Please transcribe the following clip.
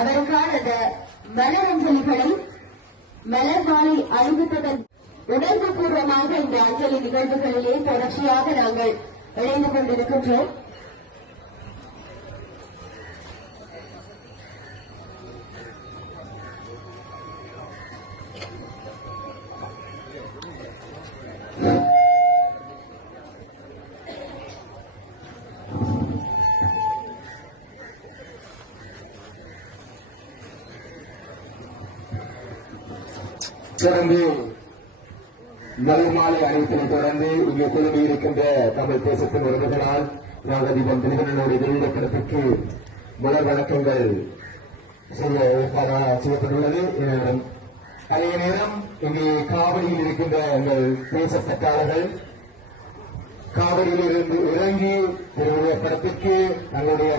அவருக்கான அந்த மலரஞ்சலிகளை மலர் மாலை அணிவித்ததன் உணர்வு பூர்வமாக இந்த அஞ்சலி நிகழ்வுகளிலே தொடர்ச்சியாக நாங்கள் இணைந்து கொண்டிருக்கின்றோம். தொடர்ந்து மலர் மாலை அணிவித்தலை தொடர்ந்து இங்கே குழுமி இருக்கின்ற தமிழ் தேசத்தின் உறவுகளால் நாகதீபம் தினகரனுடைய வெளியிடப்படத்திற்கு மலர் வணக்கங்கள் செய்யப்பட்டுள்ளது. அதே நேரம் இங்கே காவடியில் இருக்கின்ற எங்கள் தேச பற்றாளர்கள் காவடியில் இருந்து இறங்கி திருவுருவப் படத்திற்கு தங்களுடைய